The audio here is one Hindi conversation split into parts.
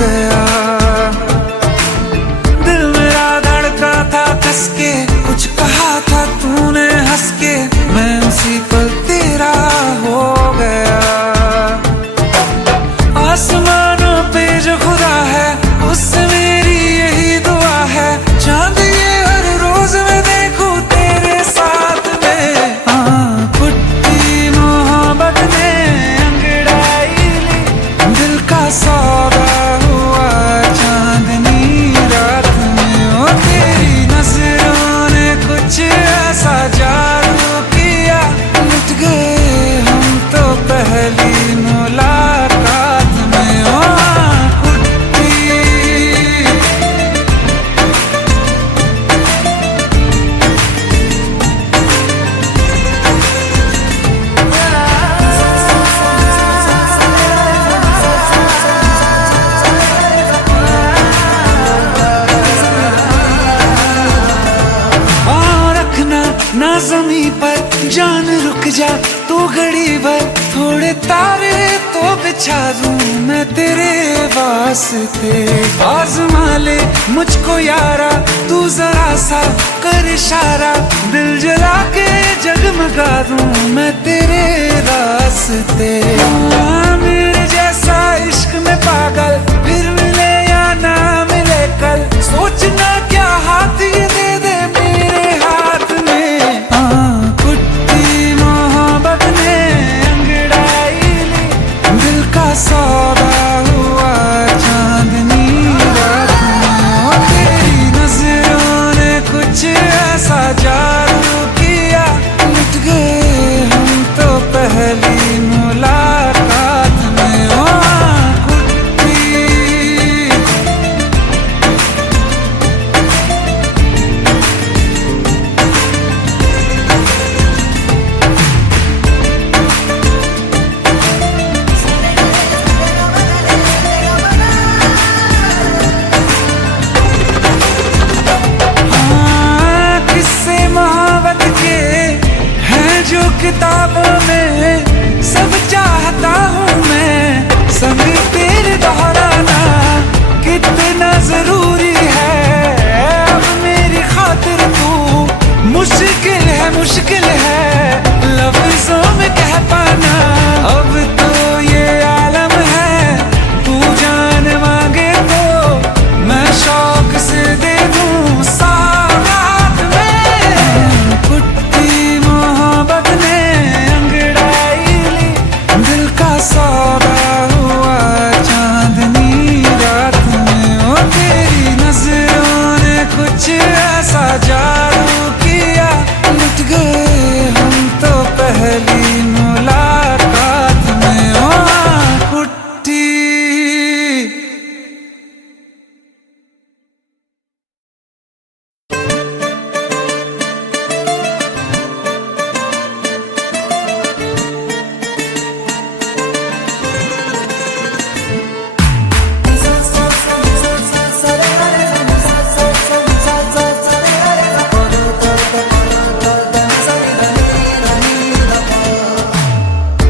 गया। दिल मेरा धड़का था कस के, कुछ कहा था तूने हंस के, मैं उसी पल तेरा हो गया। आसमानों पे जो खुदा है उससे मेरी यही दुआ है, चांद ये हर रोज मैं देखूं तेरे साथ में। पुट्टी मोहब्बत ने अंगड़ाई ली, दिल का सौदा हुआ चांदनी रात में। ओ तेरी नजरों ने कुछ ऐसा जादू किया, लुट गए हम तो पहली मुलाकात में। ओ पुट्टी रखना ना ज़मीं पर जान रुक जा तू घड़ी भर, थोड़े तारे तो बिछा दूं मैं तेरे वास्ते। आज़मा ले मुझको यारा तू जरा सा कर इशारा, दिल जला के जगमगा दूं मैं तेरे रास्ते। मेरे जैसा इश्क में पागल फिर मिले या ना मिले कल, सोचना क्या हाथ ये दे दे मेरे हाथ में। पुट्टी मोहब्बत ने अंगड़ाई ली, दिल का सौदा हुआ चांदनी रात में। ओ तेरी नजरों ने कुछ ऐसा जादू किया, लुट गए हम तो पहली मुलाकात में। ओ पुट्टी किस्से मोहब्बत के हैं जो किताबों में, सब चाहता हूँ मैं संग तेरे दोहराना, कितना जरूरी है अब मेरी खातिर तू। मुश्किल है लफ्जों में कह पाना, अब तो ये आलम है तू जान मांगे तो मैं शौक से दे दूँ सौगात में। पुट्टी मोहब्बत ने अंगड़ाई ली, दिल का सौदा हुआ चांदनी रात में। ओ तेरी नजरों ने कुछ ऐसा जादू किया, लुट गए हम तो पहली मुलाकात में। ओ पुट्टी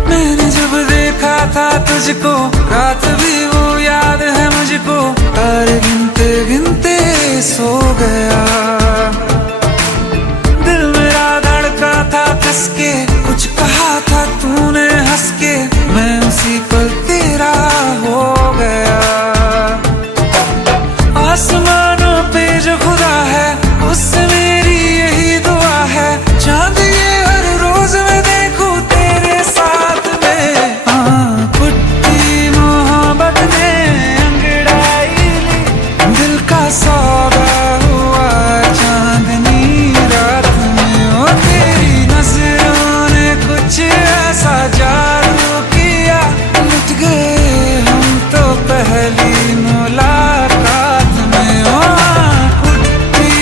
मैंने जब देखा था तुझको, रात भी वो याद है मुझको, तारे गिनते गिनते सो गया। दिल मेरा धड़का था कस के, कुछ कहा था तूने हंस के, मैं उसी पल तेरा हो गया। आसमानों पे जो खुदा है उससे मेरी यही दुआ है, चांद ये हर रोज मैं देखूं तेरे साथ में। पुट्टी मोहब्बत ने अंगड़ाई ली, दिल का सौदा हुआ चांदनी रात में। ओ तेरी नजरों ने कुछ ऐसा जादू किया, लुट गए हम तो पहली मुलाकात में। ओ पुट्टी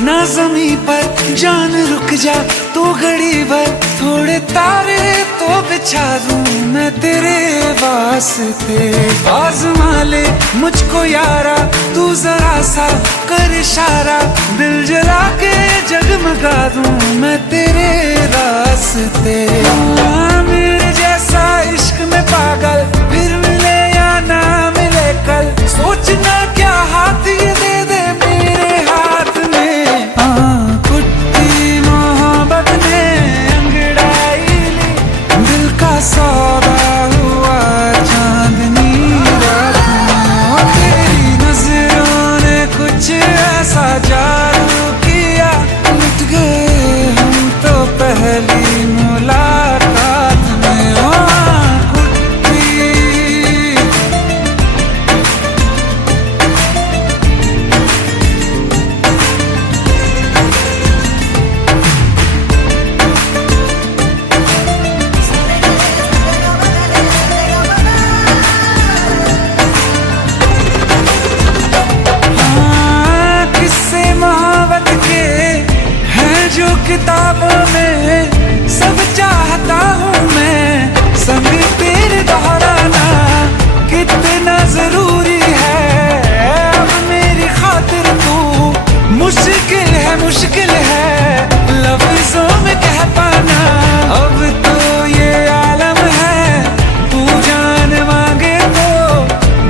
ना ज़मीं पर जान रुक जा तू घड़ी भर, थोड़े तारे बिछा दूं मैं तेरे वास्ते। आज़मा ले मुझको यारा तू जरा सा कर इशारा, दिल जला के जगमगा दूं मैं तेरे रास्ते। मेरे जैसा इश्क में पागल फिर मिले या ना मिले कल, सोचना क्या हाथ ये दे दे मेरे हाथ में। कुट्टी मोहब्बत ने अंगड़ाई ली, दिल का सौदा हुआ चांदनी रात में। तेरी नजरों ने कुछ ऐसा जादू किया, लुट गए हम तो पहली मुलाकात में। किताबों में सब चाहता हूँ मैं, संग तेरे दोहराना कितना जरूरी है। अब मेरी खातिर तू मुश्किल है लफ्जों में कह पाना। अब तो ये आलम है, तू जान मांगे तो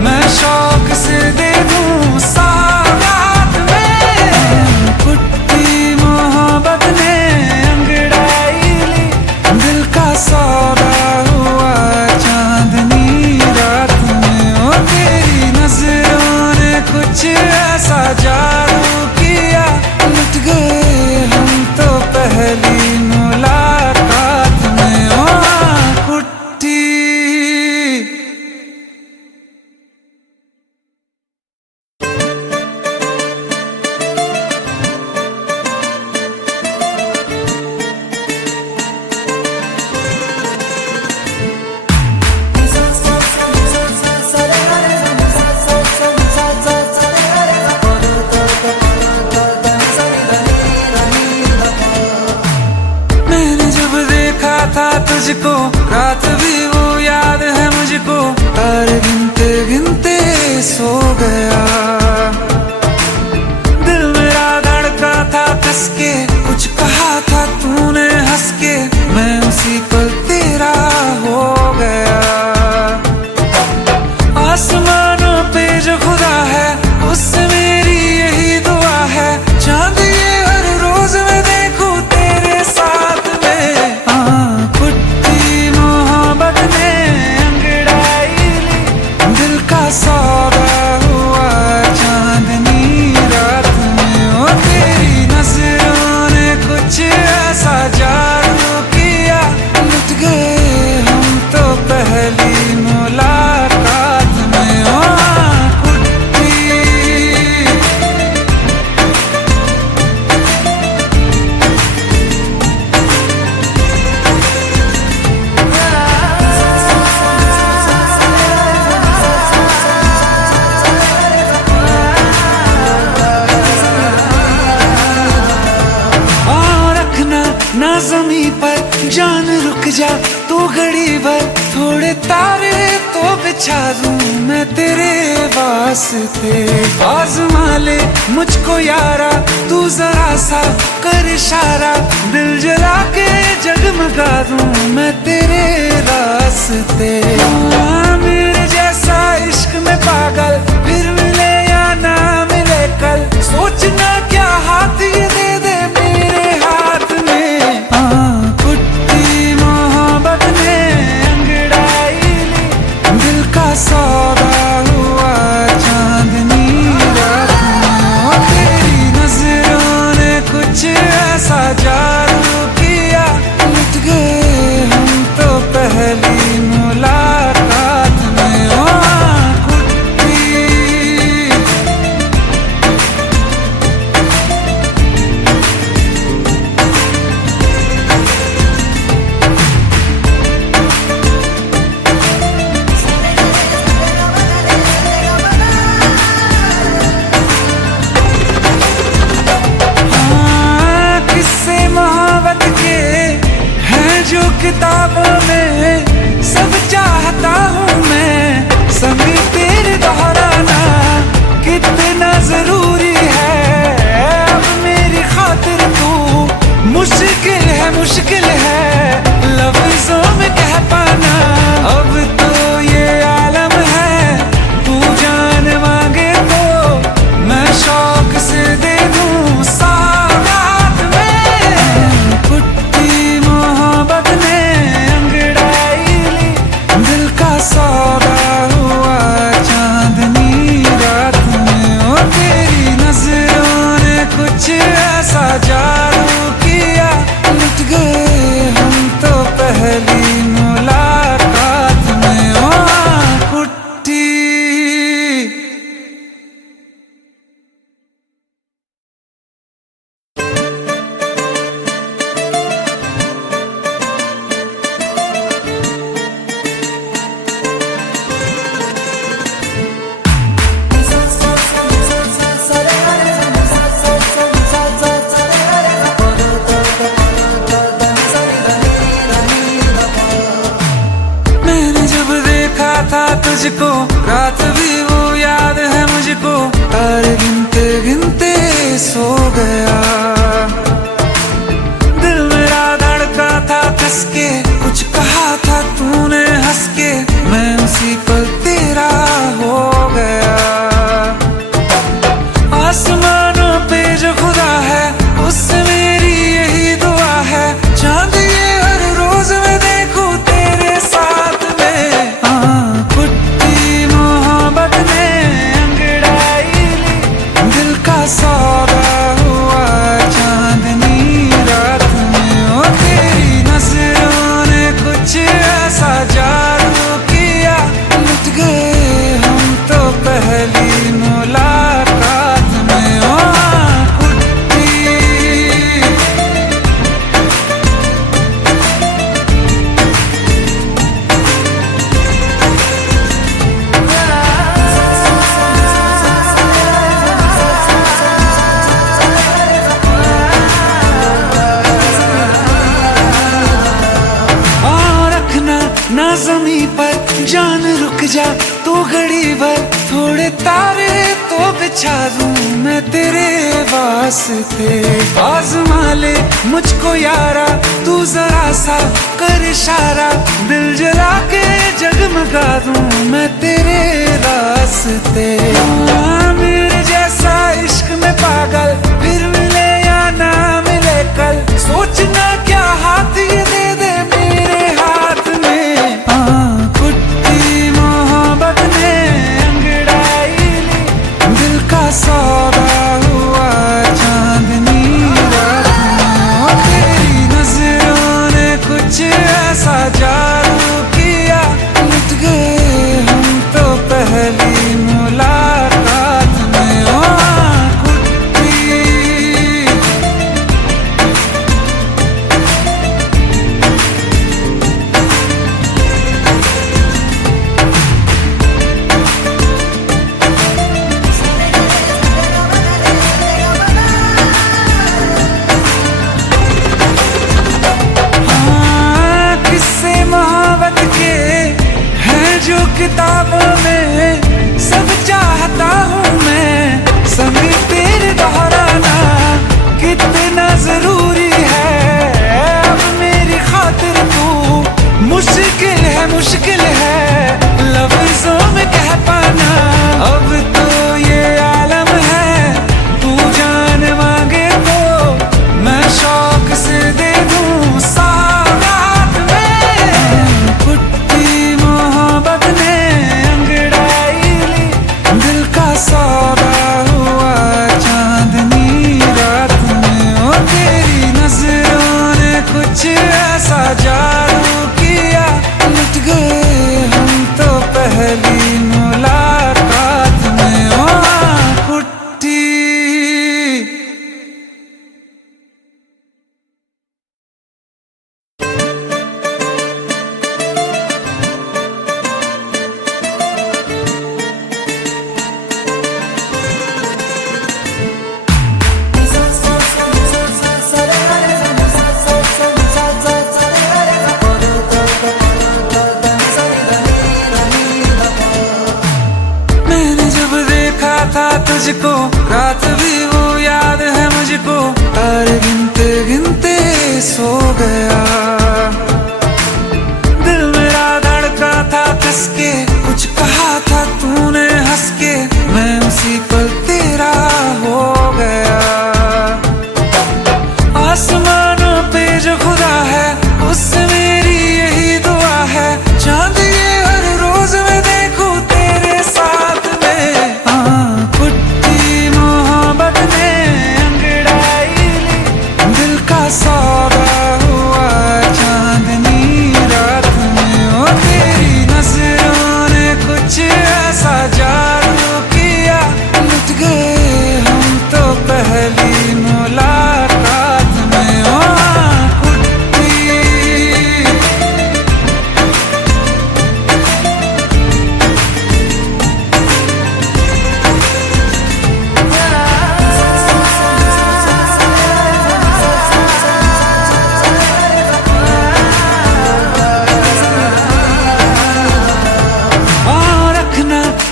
मैं शौक से दे दूँ सौगात में। कुट्टी मोहब्बत ने सौदा हुआ चांदनी रात में। ओ तेरी नजरों ने कुछ ऐसा जादू किया, लुट गए हम तो पहली मुलाकात में। ओ कुट्टी तुझको रात भी वो याद है मुझको, तारे गिनते गिनते सो गया। दिल मेरा धड़का था कस के, कुछ कहा था तूने हंस के, मैं उसी पल तेरा हो गया। आसमानों पे जो खुदा है उससे मेरी यही दुआ है, चांद ये हर रोज मैं देखूं तेरे साथ में। सौदा हुआ चांदनी रात में। ओ तेरी नजरों ने कुछ ऐसा जादू किया, लुट गए हम तो पहली मुलाकात में। ओ ना ज़मीं पर जान रुक जा तू घड़ी भर, थोड़े तारे तो बिछा दूं मैं तेरे वास्ते। आज़मा ले मुझको यारा तू जरा सा कर इशारा, दिल जला के जगमगा दूं मैं तेरे रास्ते। मेरे जैसा इश्क में पागल फिर मिले या ना मिले कल, सोचना क्या हाथ ये दे दे मेरे हाथ में। कुट्टी मोहब्बत ने अंगड़ाई ली, दिल का सौदा हुआ चांदनी रात में। तेरी नजरों ने कुछ ऐसा जादू किया, लुट गए हम तो पहली मुलाकात में सब चाहता हूँ मैं, संग तेरे दोहराना कितना जरूरी है। अब मेरी खातिर तू मुश्किल है लफ्जों में कह पाना। अब तो ये आलम है, तू जान मांगे तो मैं शौक से दे दूं सौगात में। कुट्टी मोहब्बत ने अंगड़ाई ली, दिल का सौदा हुआ चांदनी रात में। ओ तेरी नजरों ने कुछ ऐसा जादू किया, लुट गए हम तो पहली मुलाकात में। ओ कुट्टी था तुझको, रात भी वो याद है मुझको, तारे गिनते गिनते सो गया। दिल मेरा धड़का था कस के, कुछ कहा था तूने हंस के, मैं उसी पल तेरा हो गया। आसमानों पे जो खुदा है उससे मेरी यही दुआ है, चांद ये हर रोज मैं देखूं तेरे साथ में। कुट्टी मोहब्बत ने अंगड़ाई ली, दिल का सौदा हुआ चांदनी रात में। ओ तेरी नजरों ने कुछ ऐसा जादू किया, लुट गए हम तो पहली मुलाकात में। ओ कुट्टी रखना ना जमी पर जान रुक जा, तू घड़ी भर थोड़े तारे तो बिछा दूं मैं तेरे वास्ते। आज़मा ले मुझको यारा, तू जरा सा कर इशारा, दिल जला के जगमगा दूं मैं तेरे रास्ते। मेरे जैसा इश्क में पागल फिर मिले या ना मिले कल, सोचना क्या हाथ ये दे दे मेरे हाथ में। कुट्टी मोहब्बत ने अंगड़ाई ली, दिल का सौदा हुआ चांदनी रात में। ओ तेरी नजरों ने कुछ ऐसा जादू किया, लुट गए हम तो पहली मुलाकात में। ओ कुट्टी किस्से मोहब्बत के हैं जो किताबों में, सब चाहता हूँ मैं, संग तेरे दोहराना कितना जरूरी है। अब मेरी खातिर तू मुश्किल है लफ्जों में कह पाना। अब तो ये आलम है, तू जान मांगे तो मैं शौक से दे दूं सौगात में। कुट्टी मोहब्बत ने अंगड़ाई ली, दिल का सौदा हुआ चांदनी रात में। ओ तेरी नजरों ने कुछ ऐसा जादू किया, लुट गए हम तो पहली मुलाकात में। ओ कुट्टी तुझको, रात भी वो याद है मुझको, तारे गिनते गिनते सो गया। दिल मेरा धड़का था कसके, कुछ कहा था तूने हंस के, मैं उसी पल तेरा हो गया। आसमानों पे जो खुदा है, उससे मेरी यही दुआ है, चांद ये हर रोज मैं देखूं तेरे साथ में। पुट्टी मोहब्बत ने अंगड़ाई ली, दिल का सौदा हुआ चांदनी रात में। ओ तेरी नजरों ने कुछ ऐसा जादू किया, लुट गए हम तो पहली मुलाकात में। ओ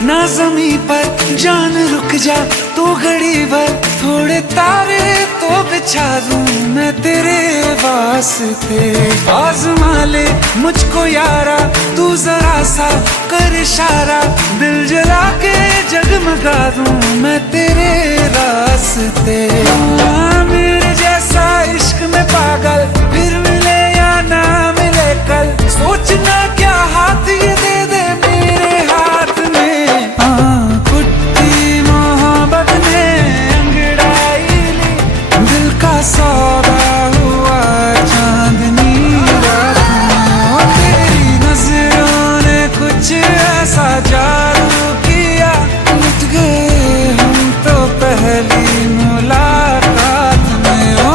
ना ज़मीं पर जान रुक जा, तू घड़ी भर थोड़े तारे तो बिछा दूं मैं तेरे वास्ते। आज़मा ले मुझको यारा, तू जरा सा कर इशारा, दिल जला के जगमगा दूं मैं तेरे रास्ते। मेरे जैसा इश्क में पागल फिर मिले या ना मिले कल, सोचना क्या हाथ ये दे दे मेरे हाथ में। पुट्टी मोहब्बत ने अंगड़ाई ली, दिल का सौदा हुआ चांदनी रात में। ओ तेरी नजरों ने कुछ ऐसा जादू किया, लुट गए हम तो पहली मुलाकात में। ओ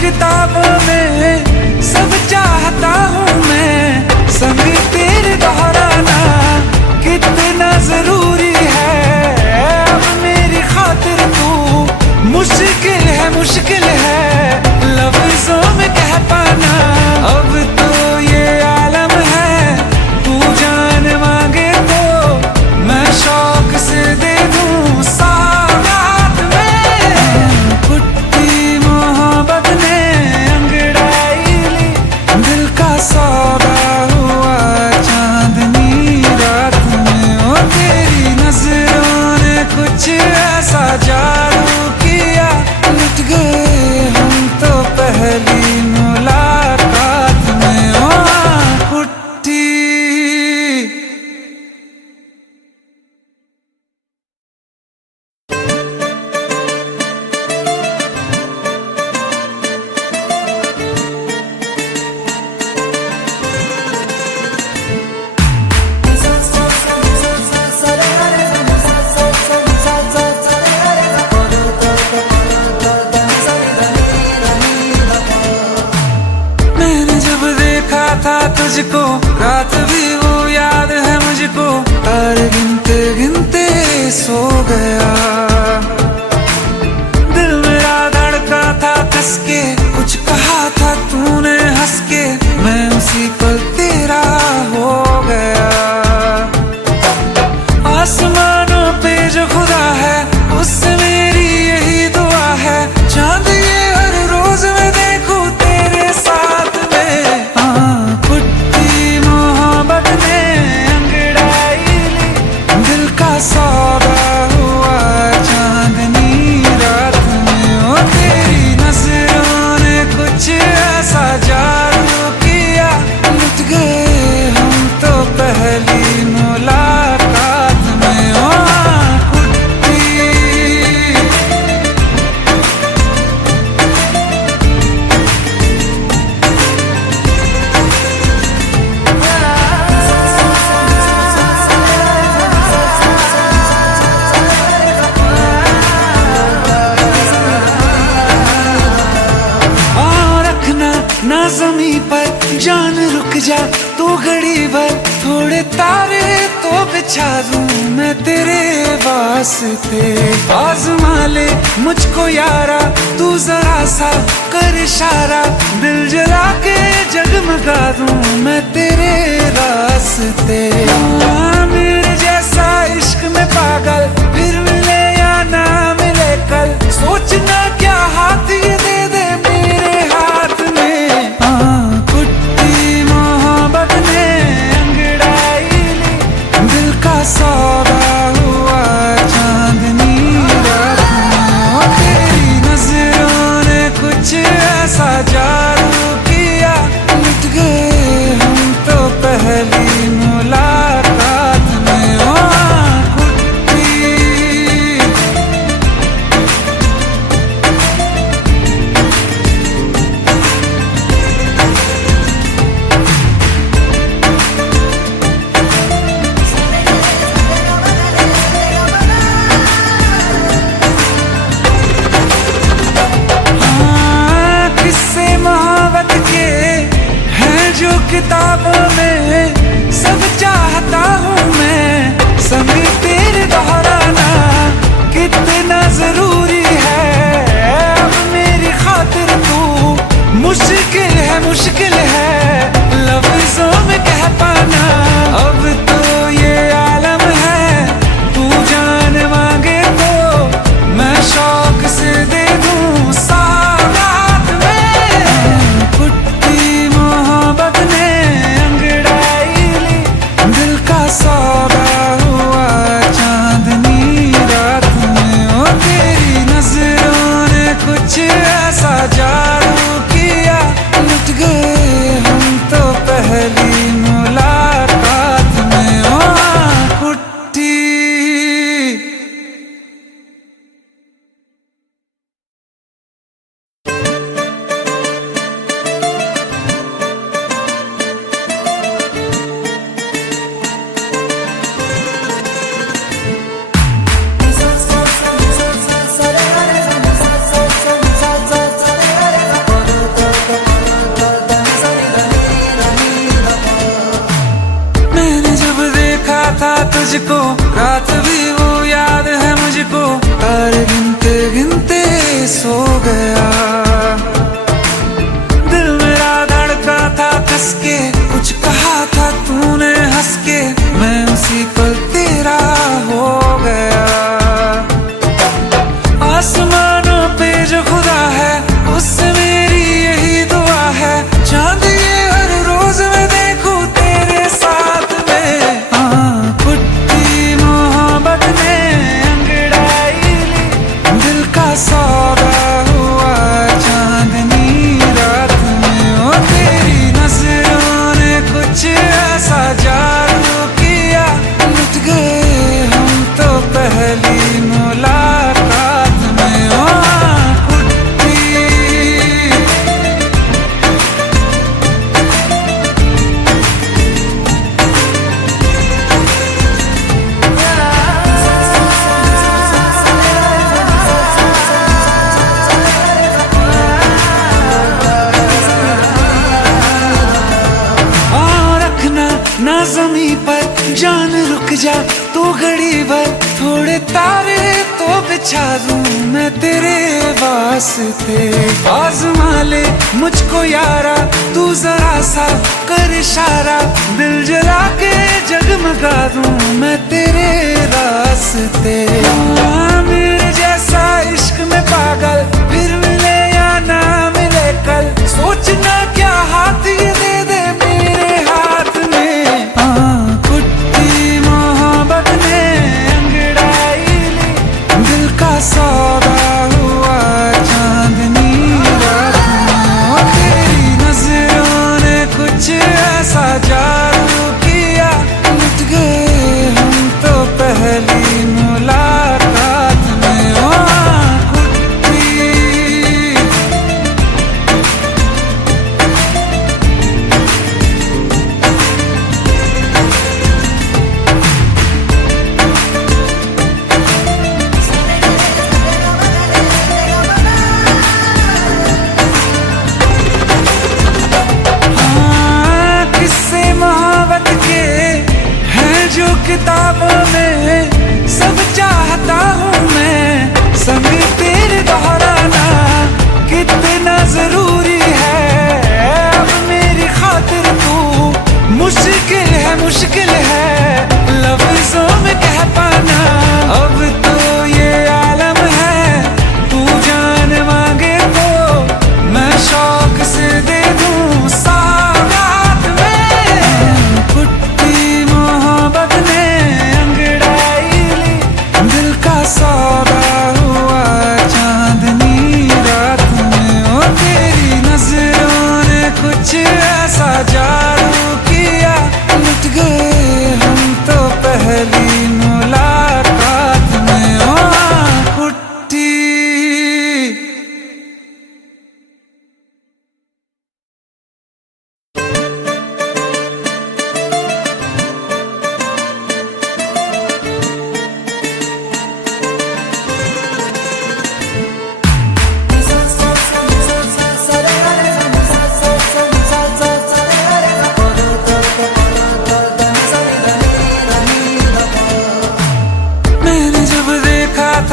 किताबों में सब चाहता हूँ मैं, संग तेरे दोहराना कितना जरूरी है। अब मेरी खातिर तू मुश्किल है लफ्जों में कह पाना। अब तो ये आलम है, तू जान मांगे तो मैं शौक से दे दूँ सौगात में। पुट्टी मोहब्बत ने अंगड़ाई ली, दिल का सौदा हुआ चांदनी रात में। ओ तेरी नजरों ने कुछ ऐसा जादू किया, लुट गए हम तो पहली मुलाकात में। ओ पुट्टी तुझको, रात भी वो याद है मुझको, तारे गिनते गिनते सो गया। दिल मेरा धड़का था कसके, कुछ कहा था तूने हंस के, मैं उसी पल तेरा हो गया। आसमानों पे जो खुदा है, उससे मेरी यही दुआ है, चांद ये हर रोज मैं देखूं तेरे साथ में। पुट्टी जमी पर जान रुक जा तू घड़ी भर, थोड़े तारे तो बिछा दूं मैं तेरे वास्ते। आज़मा ले मुझको यारा, तू जरा सा कर इशारा, दिल जला के जगमगा दूं मैं तेरे रास्ते। मेरे जैसा इश्क में पागल फिर मिले या ना मिले कल, सोचना क्या हाथ ये दे दे मेरे हाथ में। कुट्टी मोहब्बत ने अंगड़ाई ली, दिल का सौदा हुआ चांदनी रात में। तेरी नजरों ने कुछ ऐसा जादू किया, लुट गए हम तो पहली मुलाकात में। किताबों में सब चाहता हूँ मैं, समय तेरे दोहराना कितना जरूरी है। अब मेरी खातिर तू मुश्किल है लफ्जों में कह पाना। अब तो ये आलम है, तू जान मांगे तो मैं शौक से दे दूँ सौगात में। कुट्टी मोहब्बत ने सौदा हुआ चांदनी रात में। ओ तेरी नजरों ने कुछ ऐसा जादू किया, लुट गए हम तो पहली मुलाकात में। ओ कुट्टी तुझको रात भी वो याद है मुझको, तारे गिनते गिनते सो गया। दिल मेरा धड़का था कस के, कुछ कहा था तूने हंस के, मैं उसी पल तेरा हो गया। आसमानों पे जो खुदा है उससे मेरी यही दुआ है, चांद ये हर रोज मैं देखूं तेरे साथ में। सौदा हुआ चांदनी रात में। ओ तेरी नजरों ने कुछ ऐसा जादू किया, लुट गए हम तो पहली मुलाकात में। ओ कुट्टी ना जमी पर जान रुक जा तू घड़ी भर, थोड़े तारे तो बिछा दूं मैं तेरे वास्ते। आज़मा ले मुझको यारा, तू जरा सा कर इशारा, दिल जला के जगमगा दूं मैं तेरे रास्ते। मेरे जैसा इश्क में पागल फिर मिले या ना मिले कल, सोचना क्या हाथ ये दे दे मेरे हाथ में। कुट्टी मोहब्बत ने अंगड़ाई ली, दिल का सौदा हुआ चांदनी रात में। ओ तेरी नजरों ने कुछ ऐसा जादू किया, लुट गए हम तो पहली मुलाकात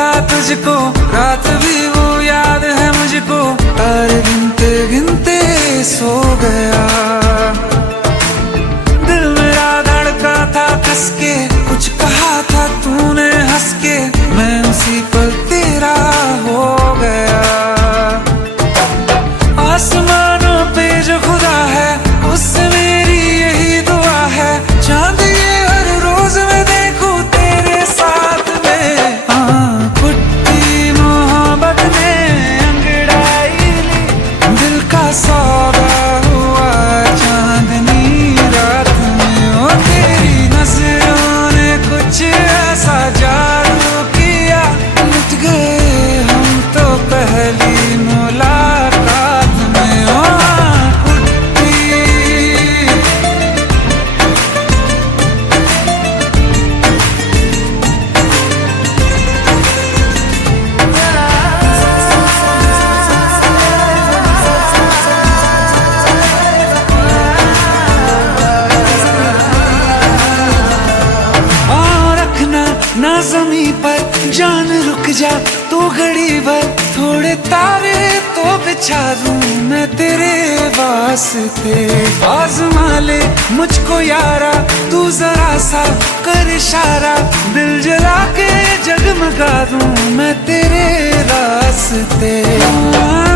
था तुझको, रात भी वो याद है मुझको, तारे गिनते गिनते सो गया। दिल मेरा धड़का था कस के, कुछ कहा था तूने हंस के, मैं उसी पल तेरा हो गया। आसमानों पे जो खुदा है उससे मेरी यही दुआ है, चांद ये हर रोज मैं देखूं तेरे साथ में। पुट्टी मोहब्बत ने अंगड़ाई ली, दिल का सौदा हुआ चांदनी रात में। ओ तेरी नजरों ने कुछ ऐसा जादू किया, लुट गए हम तो पहली मुलाकात में। ओ ना ज़मीं पर जान रुक जा तू घड़ी भर, थोड़े तारे तो बिछा दूं मैं तेरे वास्ते। आज़मा ले मुझको यारा तू जरा सा कर इशारा, दिल जला के जगमगा दूं मैं तेरे रास्ते।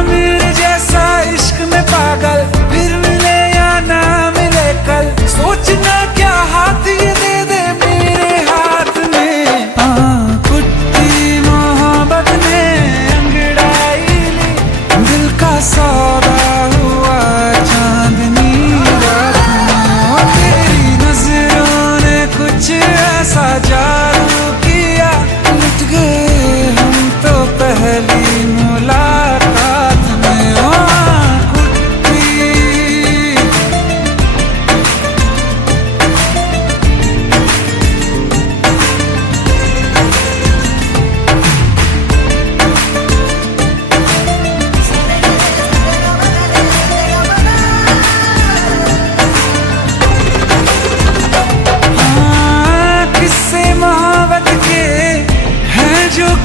मेरे जैसा इश्क में पागल फिर मिले या ना मिले कल, सोचना क्या हाथ ये दे दे मेरे हाथ में। पुट्टी मोहब्बत ने अंगड़ाई ली, दिल का सौदा हुआ चांदनी रात में। ओ तेरी नजरों ने कुछ ऐसा जादू किया, लुट गए हम तो पहली मुलाकात में। ओ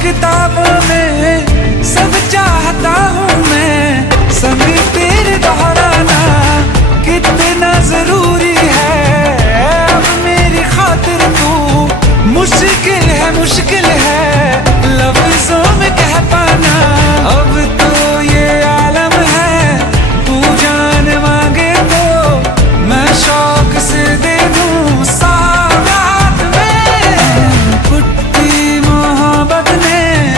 किताबों में सब चाहता हूँ